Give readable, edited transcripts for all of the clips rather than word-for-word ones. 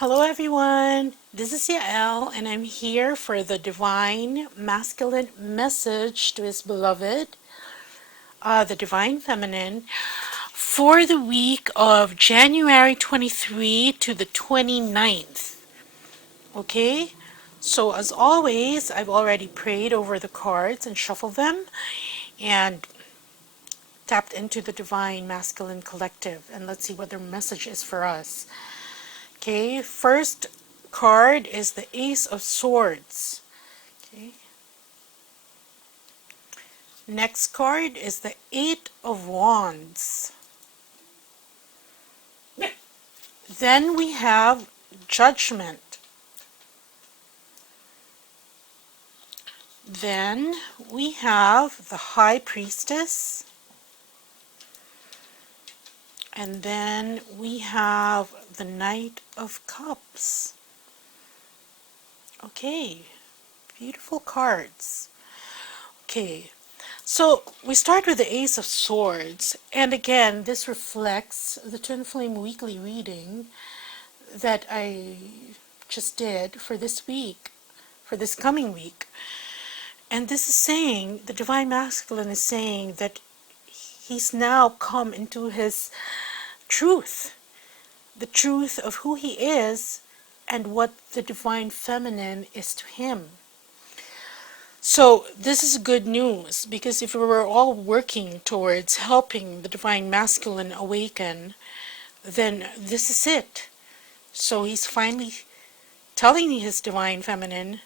Hello everyone, this is Yael and I'm here for the Divine Masculine message to His beloved, the Divine Feminine, for the week of January 23 to the 29th. Okay, so as always, I've already prayed over the cards and shuffled them and tapped into the Divine Masculine Collective, and let's see what their message is for us. Okay, first card is the Ace of Swords. Okay. Next card is the Eight of Wands. Then we have Judgment. Then we have the High Priestess. And then we have the Knight of Cups. Okay, beautiful cards. Okay, so we start with the Ace of Swords, and again, this reflects the Twin Flame weekly reading that I just did for this week, for this coming week. And this is saying, the Divine Masculine is saying that he's now come into his truth, the truth of who he is and what the Divine Feminine is to him. So this is good news, because if we were all working towards helping the Divine Masculine awaken, then this is it. So he's finally telling his Divine Feminine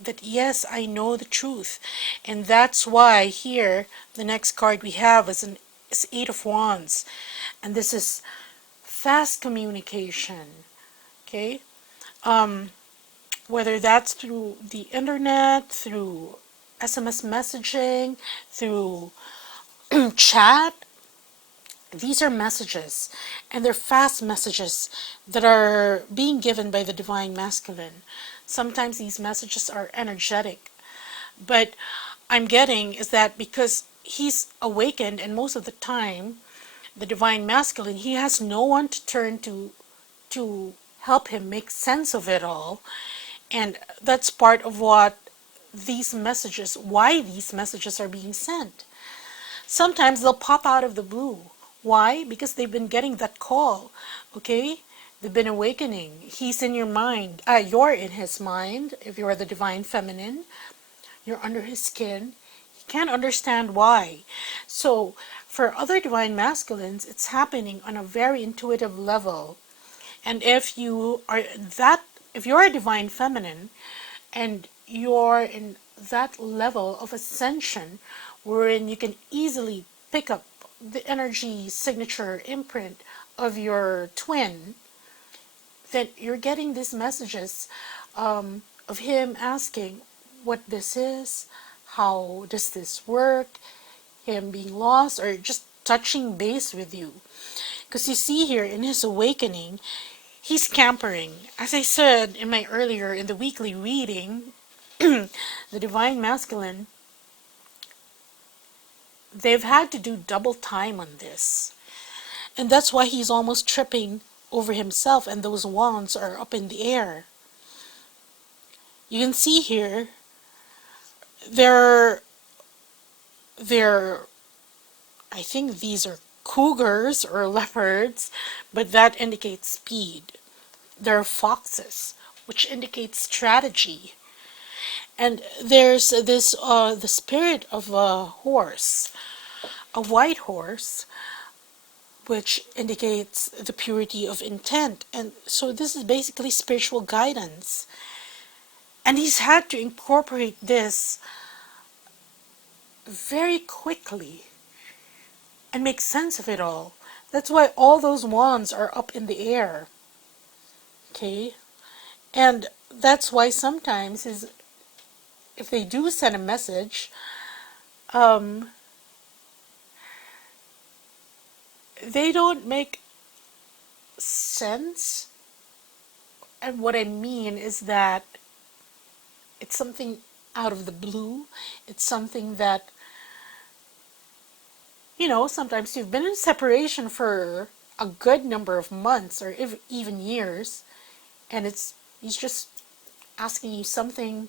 that yes, I know the truth. And that's why here, the next card we have is an Eight of Wands. And this is fast communication. Okay? Whether that's through the internet, through SMS messaging, through chat, these are messages, and they're fast messages that are being given by the Divine Masculine. Sometimes these messages are energetic, but I'm getting is that because he's awakened, and most of the time, the Divine Masculine, he has no one to turn to help him make sense of it all. And that's part of what these messages, why these messages are being sent. Sometimes they'll pop out of the blue. Why? Because they've been getting that call, okay? They've been awakening. He's in your mind. You're in his mind. If you're the Divine Feminine, you're under his skin. He can't understand why. So for other Divine Masculines, it's happening on a very intuitive level. And if you're a Divine Feminine and you're in that level of ascension wherein you can easily pick up the energy signature imprint of your twin, then you're getting these messages of him asking what this is, how does this work, him being lost, or just touching base with you. Because you see here in his awakening, he's scampering. As I said in the weekly reading, the Divine Masculine, they've had to do double time on this. And that's why he's almost tripping over himself, and those wands are up in the air. You can see here, they're I think these are cougars or leopards, but that indicates speed. They're foxes, which indicates strategy. And there's this, the spirit of a horse, a white horse, which indicates the purity of intent. And so this is basically spiritual guidance. And he's had to incorporate this very quickly and make sense of it all. That's why all those wands are up in the air. Okay? And that's why sometimes if they do send a message, they don't make sense. And what I mean is that it's something out of the blue. It's something that, sometimes you've been in separation for a good number of months or even years, and he's just asking you something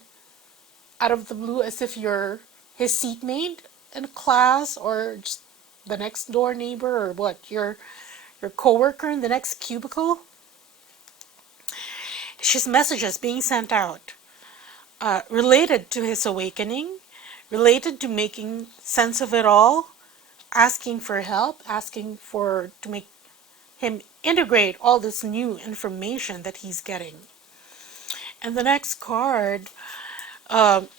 out of the blue, as if you're his seatmate in a class, or just the next door neighbor, or what, your coworker in the next cubicle. It's just messages being sent out, related to his awakening, related to making sense of it all, asking for help, asking for to make him integrate all this new information that he's getting. And the next card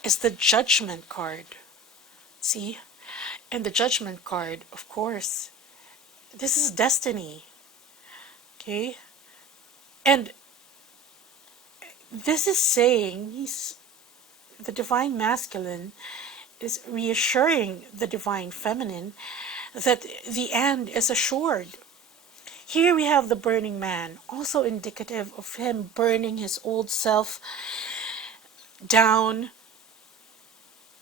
is the Judgment card. See? And the Judgment card, of course, this is destiny. Okay? And this is saying the Divine Masculine is reassuring the Divine Feminine that the end is assured. Here we have the Burning Man, also indicative of him burning his old self down.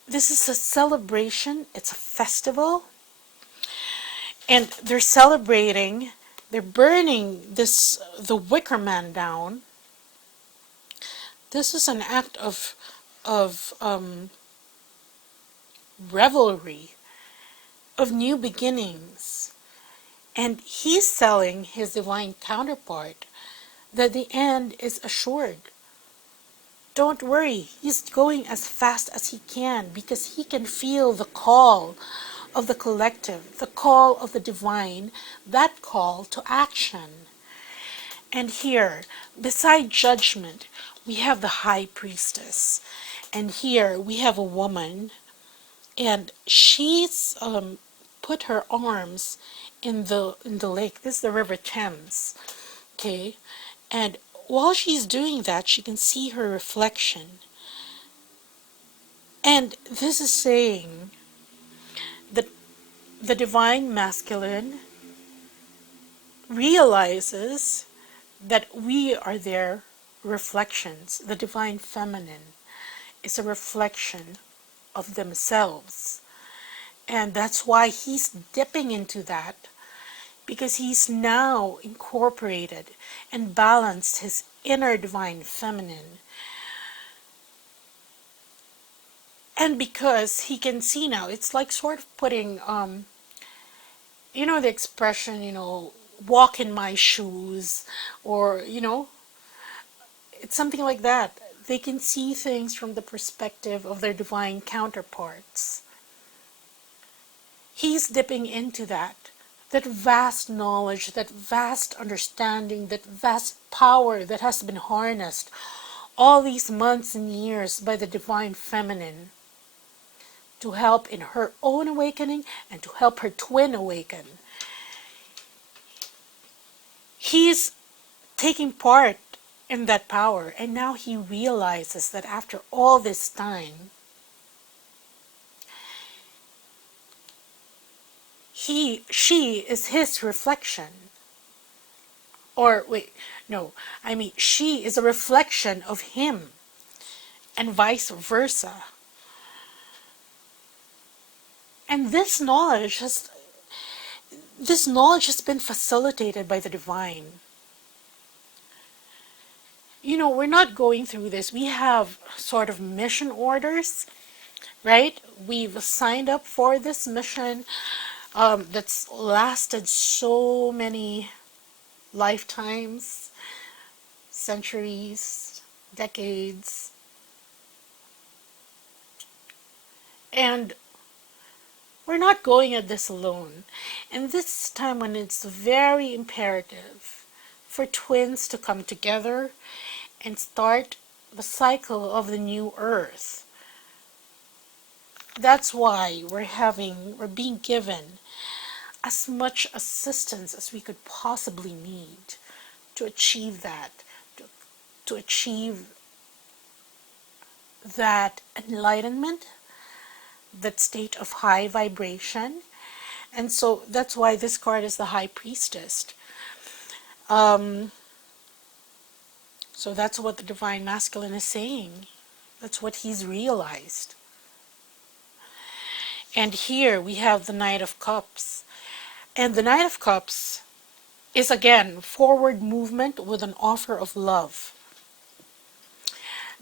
This is a celebration, it's a festival, and they're celebrating, they're burning the Wicker Man down. This is an act of revelry, of new beginnings. And he's telling his divine counterpart that the end is assured. Don't worry, he's going as fast as he can, because he can feel the call of the collective, the call of the divine, that call to action. And here, beside Judgment, we have the High Priestess. And here we have a woman, and she's put her arms in the lake. This is the River Thames. Okay? And while she's doing that, she can see her reflection. And this is saying that the Divine Masculine realizes that we are their reflections. The Divine Feminine is a reflection of themselves. And that's why he's dipping into that, because he's now incorporated and balanced his inner Divine Feminine. And because he can see now, it's like sort of putting, the expression, walk in my shoes, or, it's something like that. They can see things from the perspective of their divine counterparts. He's dipping into that vast knowledge, that vast understanding, that vast power that has been harnessed all these months and years by the Divine Feminine to help in her own awakening and to help her twin awaken. He's taking part in that power, and now he realizes that after all this time, she is his reflection. Or wait, no, I mean she is a reflection of him, and vice versa. And this knowledge has been facilitated by the divine. We're not going through this. We have sort of mission orders, right? We've signed up for this mission that's lasted so many lifetimes, centuries, decades. And we're not going at this alone. And this time when it's very imperative for twins to come together and start the cycle of the new earth. That's why we're being given as much assistance as we could possibly need to achieve that, to achieve that enlightenment, that state of high vibration. And so that's why this card is the High Priestess. So that's what the Divine Masculine is saying. That's what he's realized. And here we have the Knight of Cups. And the Knight of Cups is again forward movement with an offer of love.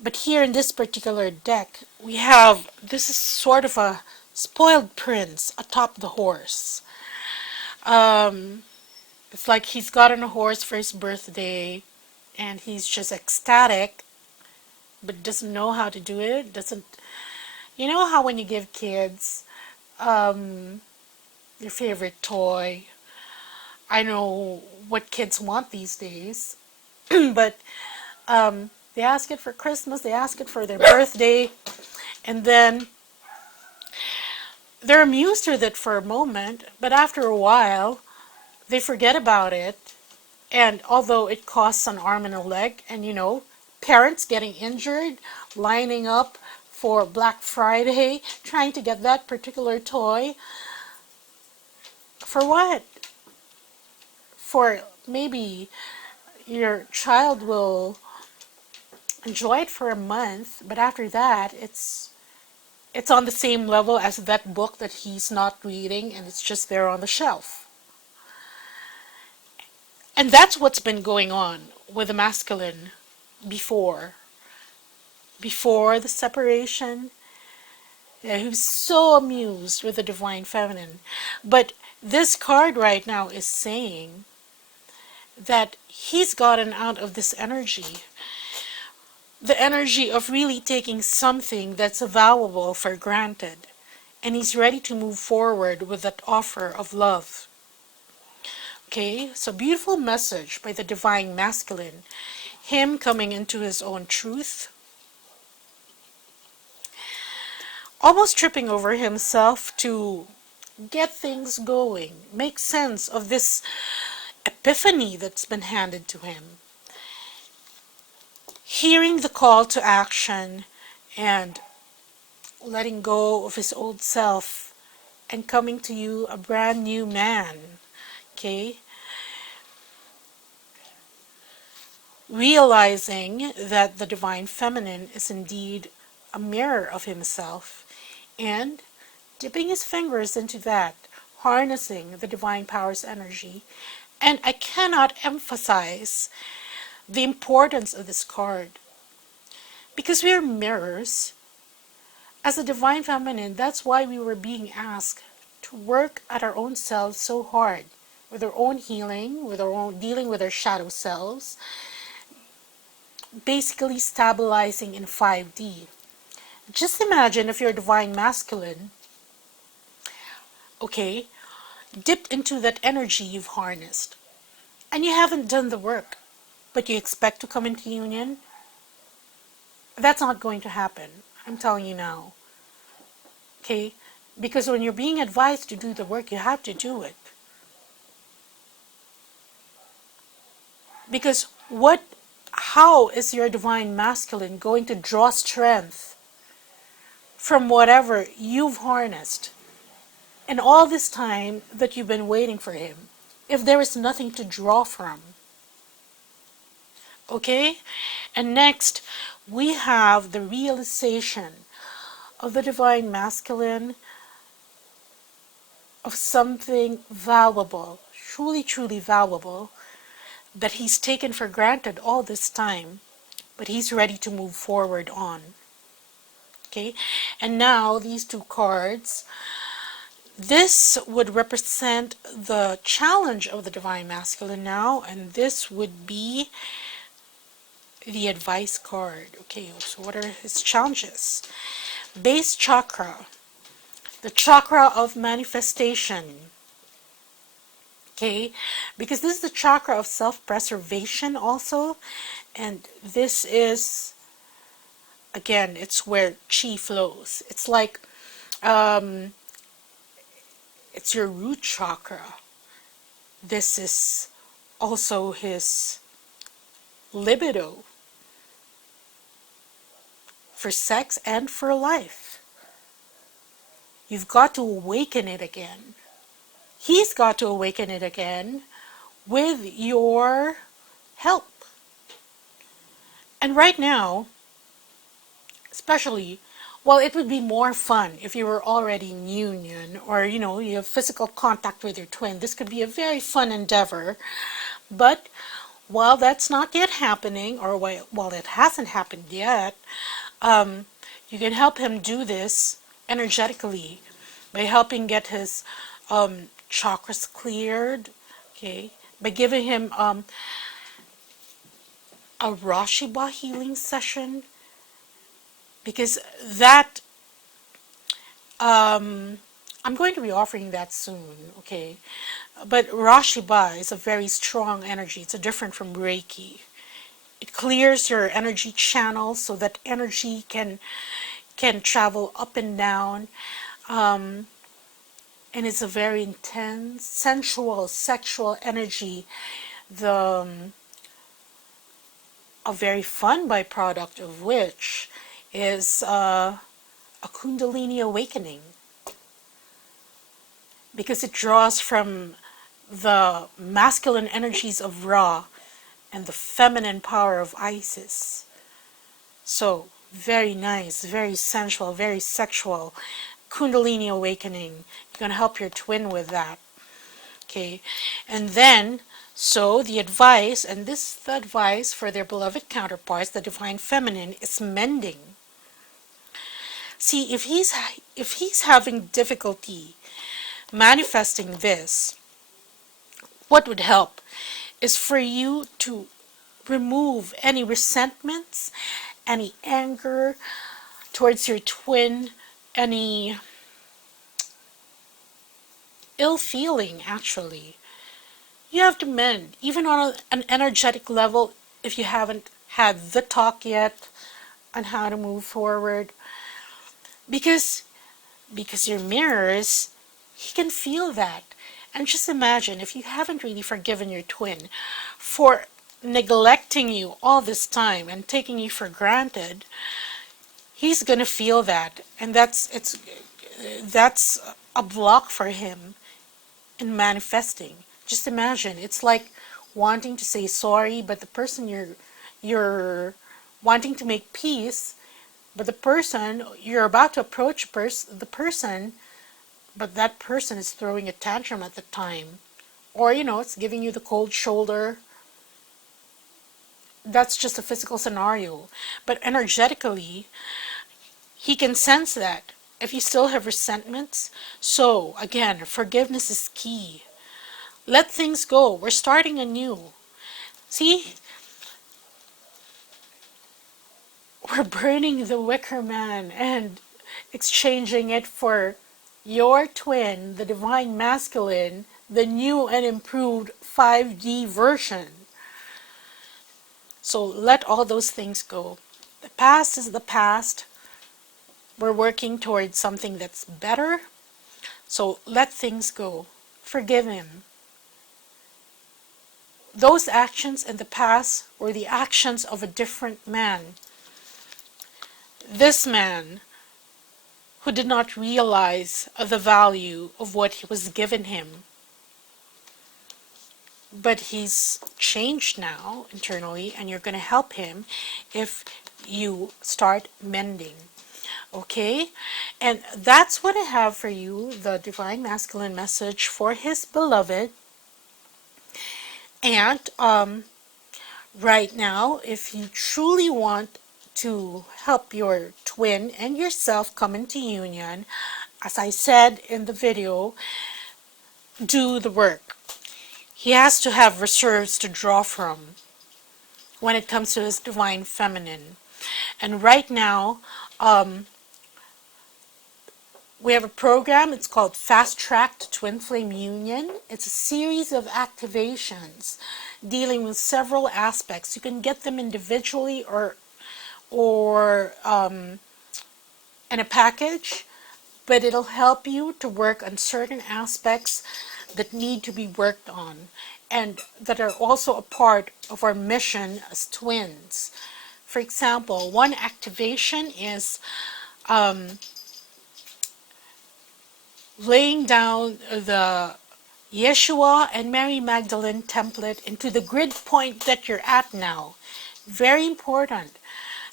But here in this particular deck, we have, this is sort of a spoiled prince atop the horse. Um, it's like he's gotten a horse for his birthday and he's just ecstatic, but doesn't know how to do it. Doesn't, you know how when you give kids your favorite toy? I know what kids want these days, but they ask it for Christmas, they ask it for their birthday, and then they're amused with it for a moment, but after a while, they forget about it. And although it costs an arm and a leg, and parents getting injured, lining up for Black Friday, trying to get that particular toy, for what? For maybe your child will enjoy it for a month, but after that, it's on the same level as that book that he's not reading, and it's just there on the shelf. And that's what's been going on with the masculine before the separation. Yeah, he was so amused with the divine feminine. But this card right now is saying that he's gotten out of this energy. The energy of really taking something that's valuable for granted. And he's ready to move forward with that offer of love. Okay, so beautiful message by the divine masculine. Him coming into his own truth. Almost tripping over himself to get things going. Make sense of this epiphany that's been handed to him. Hearing the call to action and letting go of his old self and coming to you a brand new man. Okay? Realizing that the divine feminine is indeed a mirror of himself and dipping his fingers into that, harnessing the divine power's energy. And I cannot emphasize the importance of this card because we are mirrors. As a divine feminine, that's why we were being asked to work at our own selves so hard, with our own healing, with our own dealing with our shadow selves, basically stabilizing in 5D. Just imagine if you're divine masculine, okay, dipped into that energy you've harnessed, and you haven't done the work, but you expect to come into union. That's not going to happen. I'm telling you now. Okay? Because when you're being advised to do the work, you have to do it. Because how is your divine masculine going to draw strength from whatever you've harnessed and all this time that you've been waiting for him if there is nothing to draw from? Okay? And next, we have the realization of the divine masculine of something valuable, truly, truly valuable, that he's taken for granted all this time, but he's ready to move forward on. Okay? And now, these two cards, this would represent the challenge of the divine masculine now, and this would be the advice card. Okay, so what are his challenges? Base chakra, the chakra of manifestation. Okay, because this is the chakra of self-preservation also, and this is, again, it's where chi flows. It's like, it's your root chakra. This is also his libido for sex and for life. You've got to awaken it again. He's got to awaken it again with your help. And right now, especially, well, it would be more fun if you were already in union or, you have physical contact with your twin. This could be a very fun endeavor. But while that's not yet happening, or while it hasn't happened yet, you can help him do this energetically by helping get his chakras cleared, okay, by giving him a Rashiba healing session, because that I'm going to be offering that soon, okay? But Rashiba is a very strong energy. It's different from Reiki. It clears your energy channels so that energy can travel up and down. And it's a very intense, sensual, sexual energy. A very fun byproduct of which is a Kundalini awakening, because it draws from the masculine energies of Ra and the feminine power of Isis. So, very nice, very sensual, very sexual. Kundalini awakening. You're going to help your twin with that. Okay. And then, so the advice, and this is the advice for their beloved counterparts, the divine feminine, is mending. See, if he's having difficulty manifesting this, what would help is for you to remove any resentments, any anger towards your twin, any ill feeling, actually. You have to mend, even on an energetic level, if you haven't had the talk yet on how to move forward. Because your mirrors, he can feel that. And just imagine, if you haven't really forgiven your twin for neglecting you all this time and taking you for granted, he's gonna feel that, and that's a block for him in manifesting. Just imagine, it's like wanting to say sorry, but the person you're wanting to make peace, but the person you're about to approach the person, but that person is throwing a tantrum at the time, or it's giving you the cold shoulder. That's just a physical scenario, but energetically he can sense that if you still have resentments. So again, forgiveness is key. Let things go. We're starting anew. See, we're burning the wicker man and exchanging it for your twin, the divine masculine, the new and improved 5D version. So let all those things go. The past is the past. We're working towards something that's better. So let things go. Forgive him. Those actions in the past were the actions of a different man. This man, who did not realize the value of what he was given him. But he's changed now internally, and you're going to help him if you start mending. Okay? And that's what I have for you, the divine masculine message for his beloved. And right now, if you truly want to help your twin and yourself come into union, as I said in the video, do the work. He has to have reserves to draw from when it comes to his divine feminine. And right now, we have a program. It's called Fast Track to Twin Flame Union. It's a series of activations dealing with several aspects. You can get them individually or in a package, but it'll help you to work on certain aspects that need to be worked on and that are also a part of our mission as twins. For example, one activation is laying down the Yeshua and Mary Magdalene template into the grid point that you're at now. Very important.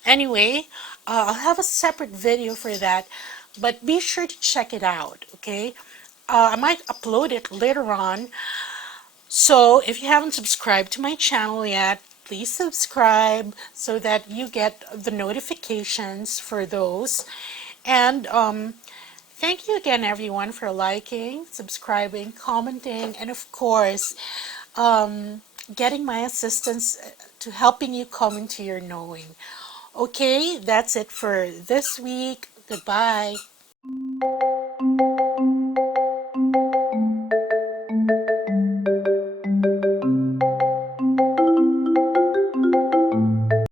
Anyway, I'll have a separate video for that, but be sure to check it out, okay? I might upload it later on So if you haven't subscribed to my channel yet, please subscribe so that you get the notifications for those. And thank you again, everyone, for liking, subscribing, commenting, and of course, getting my assistance to helping you come into your knowing. Okay, that's it for this week. Goodbye.